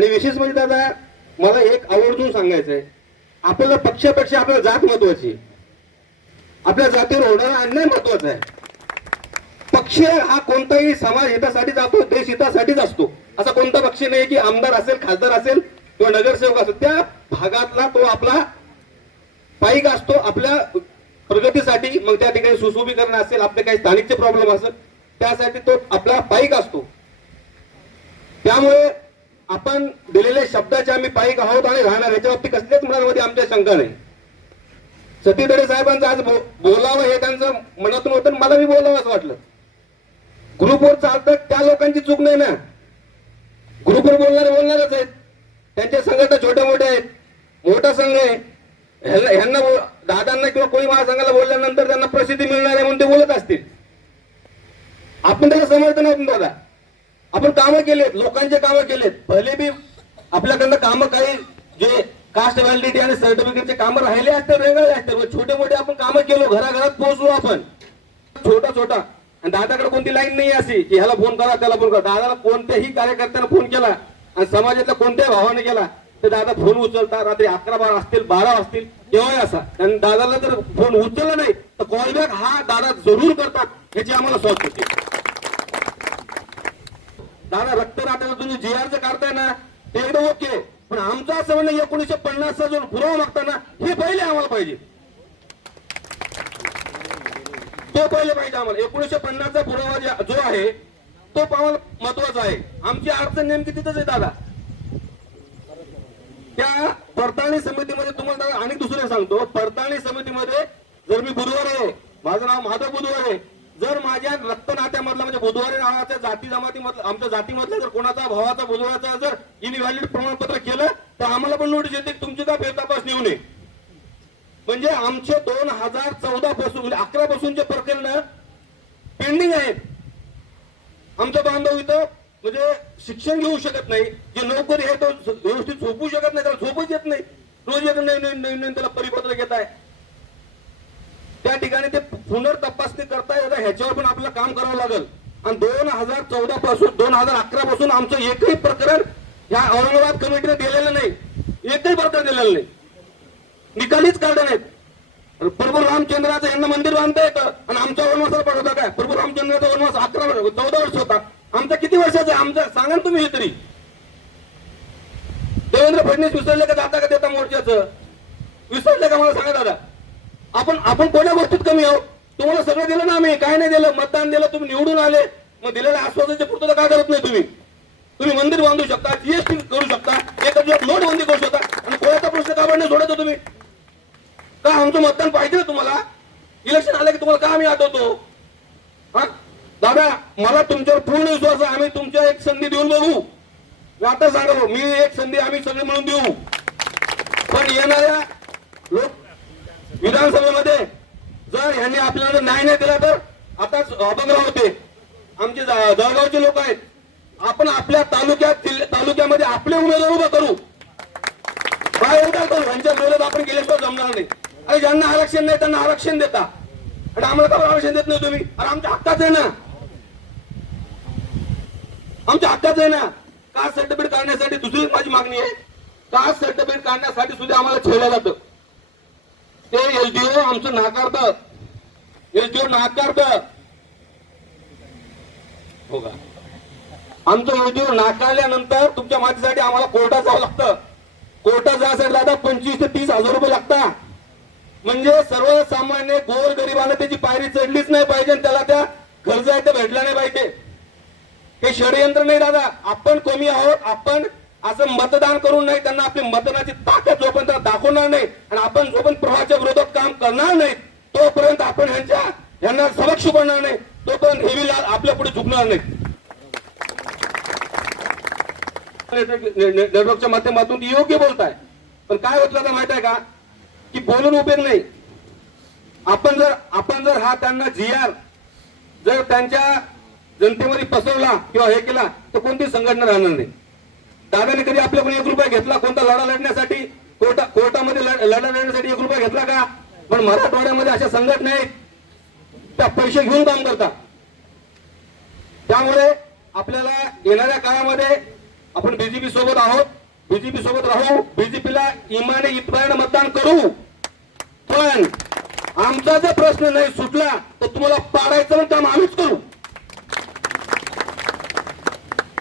आणि विशेष म्हणजे दादा मला एक आवर्जून सांगायचं आहे आपल्याला पक्षापेक्षा आपल्याला जात महत्वाची. आपल्या जातीवर होणारा अन्याय महत्त्वाचा आहे. पक्ष हा कोणताही समाज हितासाठी जातो देश हितासाठीच असतो. असा कोणता पक्ष नाही की आमदार असेल खासदार असेल किंवा नगरसेवक असेल. त्या भागातला तो आपला पाईक असतो आपल्या प्रगतीसाठी. मग त्या ठिकाणी सुशोभीकरण असेल आपले काही स्थानिकचे प्रॉब्लेम असेल त्यासाठी तो आपला पाईक असतो त्यामुळे आपण दिलेल्या शब्दाचे आम्ही पायिक आहोत आणि राहणार याच्या बाबतीत कसल्याच मनामध्ये आमच्या शंका नाही. सतीधरे साहेबांचं आज बो- बोलावं हे त्यांचं मनातून होतं मला मी बोलावं असं वाटलं. ग्रुपवर चालतं त्या लोकांची चूक नाही ना. ग्रुपवर बोलणारे बोलणारच आहेत. त्यांचे संघटना छोट्या मोठ्या आहेत. मोठा संघ आहे. ह्यांना ह्यांना दादांना किंवा कोणी महासंघाला बोलल्यानंतर त्यांना प्रसिद्धी मिळणार आहे म्हणून ते बोलत असतील. आपण त्याला समर्थन आहोत दादा? आपण कामं केलेत लोकांचे कामं केलेत. पहिले बी आपल्याकडनं कामं काही जे कास्ट व्हॅलिडिटी आणि सर्टिफिकेटचे कामं राहिले असतात वेगळे असतात छोटे मोठे आपण कामं केलो घराघरात पोहोचलो आपण. छोटा छोटा. आणि दादाकडे कोणती लाईन नाही अशी की ह्याला फोन करा त्याला फोन करा. दादाला कोणत्याही कार्यकर्त्यानं फोन केला आणि समाजातल्या कोणत्याही भावाने केला तर दादा फोन उचलता. रात्री अकरा बारा असतील बारा असतील केव्हाही असा. आणि दादाला जर फोन उचलला नाही तर कॉलबॅक हा दादा जरूर करतात याची आम्हाला स्वाद होती दादा रक्त नाट्याला तुम्ही जी आरचं काढताय ना ते एकदम ओके. पण आमचं असं म्हणणं एकोणीशे पन्नासचा जो पुरावा मागताना हे पहिले आम्हाला पाहिजे. तो पहिले पाहिजे आम्हाला. एकोणीशे पन्नासचा पुरावा जो आहे तो आम्हाला महत्त्वाचा आहे. आमची अडचण नेमकी तिथंच आहे दादा. त्या पडताळणी समितीमध्ये तुम्हाला दादा आणि दुसरे सांगतो पडताळणी समितीमध्ये जर मी बुधवार आहे माझं नाव माधव बुधवार आहे जर माझ्या रक्त नात्यामधला म्हणजे बुधवारी नावाच्या जाती जमातीमधलं आमच्या जातीमधला जर कोणाचा भावाचा बुधवाराचा जर इनव्हॅलिड प्रमाणपत्र केलं तर आम्हाला पण नोटीस येते तुमची का बेतापास नेऊ नये. म्हणजे आमचे दोन हजार चौदा पासून म्हणजे अकरा पासूनचे प्रकरण पेंडिंग आहेत आमचा बांधव इथं म्हणजे शिक्षण घेऊ शकत नाही जे नोकरी आहे तो व्यवस्थित झोपू शकत नाही त्याला झोपच येत नाही. रोज एक नवीन नवीन नवीन नवीन त्याला परिपत्र घेत आहे त्या ठिकाणी ते पुनर्तपासणी करता येतं ह्याच्यावर पण आपलं काम करावं लागेल. आणि दोन हजार चौदा पासून दोन हजार अकरा पासून आमचं एकही प्रकरण या औरंगाबाद कमिटीने दिलेलं नाही. एकही प्रकरण दिलेलं नाही. निकालीच काढले नाहीत. प्रभू रामचंद्राचं यांना मंदिर बांधता येतं. आणि आमच्या वनवासाला पडवता काय? प्रभू रामचंद्राचा वनवास अकरा वर्ष चौदा वर्ष होता. आमचा किती वर्षाचा आहे? आमचा सांगा ना तुम्ही हे तरी. देवेंद्र फडणवीस विसरले का जाता का देता मोर्चाचं? विसरले का मला सांगा दादा? आपण आपण कोण्या गोष्टीत कमी आहोत? तुम्हाला सगळं दिलं ना आम्ही. काय नाही दिलं? मतदान दिलं तुम्ही निवडून आले. मग दिलेल्या आश्वासनाची पूर्तता का करत नाही तुम्ही? तुम्ही मंदिर बांधू शकता जीएसटी करू शकता एका दिवस नोटबंदी करू शकता. आणि कोणाचा प्रश्न का नाही सोडतो तुम्ही? का आमचं मतदान पाहिजे ना तुम्हाला? इलेक्शन आलं की तुम्हाला का आम्ही आठवतो? हा? दादा मला तुमच्यावर पूर्ण विश्वास आहे. आम्ही तुमच्या एक संधी देऊन बघू. मी आता सांगा मी एक संधी आम्ही सगळे मिळून देऊ. पण येणाऱ्या लोक विधानसभेमध्ये जर यांनी आपल्याला न्याय नाही दिला तर? आताच अभंगराव होते. आमचे जळगावचे लोक आहेत. आपण आपल्या तालुक्यात तालुक्यामध्ये आपले उमेदवार उभा करू. काय काय करू. यांच्या विरोधात आपण गेले तर जमणार नाही. अरे ज्यांना आरक्षण नाही त्यांना आरक्षण देता. आणि आम्हाला का आरक्षण देत नाही तुम्ही? अरे आमच्या हक्काच आहे ना. आमच्या हक्काच आहे ना. कास्ट सर्टिफिकेट काढण्यासाठी दुसरी माझी मागणी आहे. कास्ट सर्टिफिकेट काढण्यासाठी सुद्धा आम्हाला ठेवलं जातं. ते एलडीओ आमचं नाकारतात एसडीओ नाकारतं हो का? आमचं एसडीओ नाकारल्यानंतर तुमच्या मातीसाठी आम्हाला कोर्टात जावं लागतं. कोर्टात जायसाठी दादा पंचवीस ते तीस हजार रुपये लागतात. म्हणजे सर्वसामान्य गोर गरिबांना त्याची पायरी चढलीच नाही पाहिजे आणि त्याला त्या खर्च आहे ते भेटला नाही पाहिजे. हे षडयंत्र नाही दादा. आपण कमी आहोत. आपण असं मतदान करून नाही त्यांना आपली मतदानाची ताकद जोपर्यंत दाखवणार नाही आणि आपण जोपर्यंत प्रवाहाच्या विरोधात काम करणार नाही तोपर्यंत आपण ह्यांच्या यांना समक्ष पडणार नाही. तोपर्यंत हेवी लाल आपल्या पुढे झुकणार नाही. नेटवर्कच्या माध्यमातून योग्य बोलताय. पण काय होत आता माहीत आहे का? की बोलून उपयोग नाही. आपण जर आपण जर हा त्यांना जी आर जर त्यांच्या जनतेमध्ये पसरवला किंवा हे केला तर कोणती संघटना राहणार नाही. दादाने कधी आपल्याकडून एक रुपया घेतला? कोणता लढा लढण्यासाठी? कोर्टा कोर्टामध्ये लढा लढण्यासाठी एक रुपया घेतला का? पण मराठवाड्यामध्ये अशा संघटना आहेत त्या पैसे घेऊन काम करतात. त्यामुळे आपल्याला येणाऱ्या काळामध्ये आपण बीजेपी सोबत आहोत. बीजेपी सोबत राहू. बीजेपीला इमाने इतबाईनं मतदान करू. पण आमचा जर प्रश्न नाही सुटला तर तुम्हाला पाडायचं काम आम्हीच करू.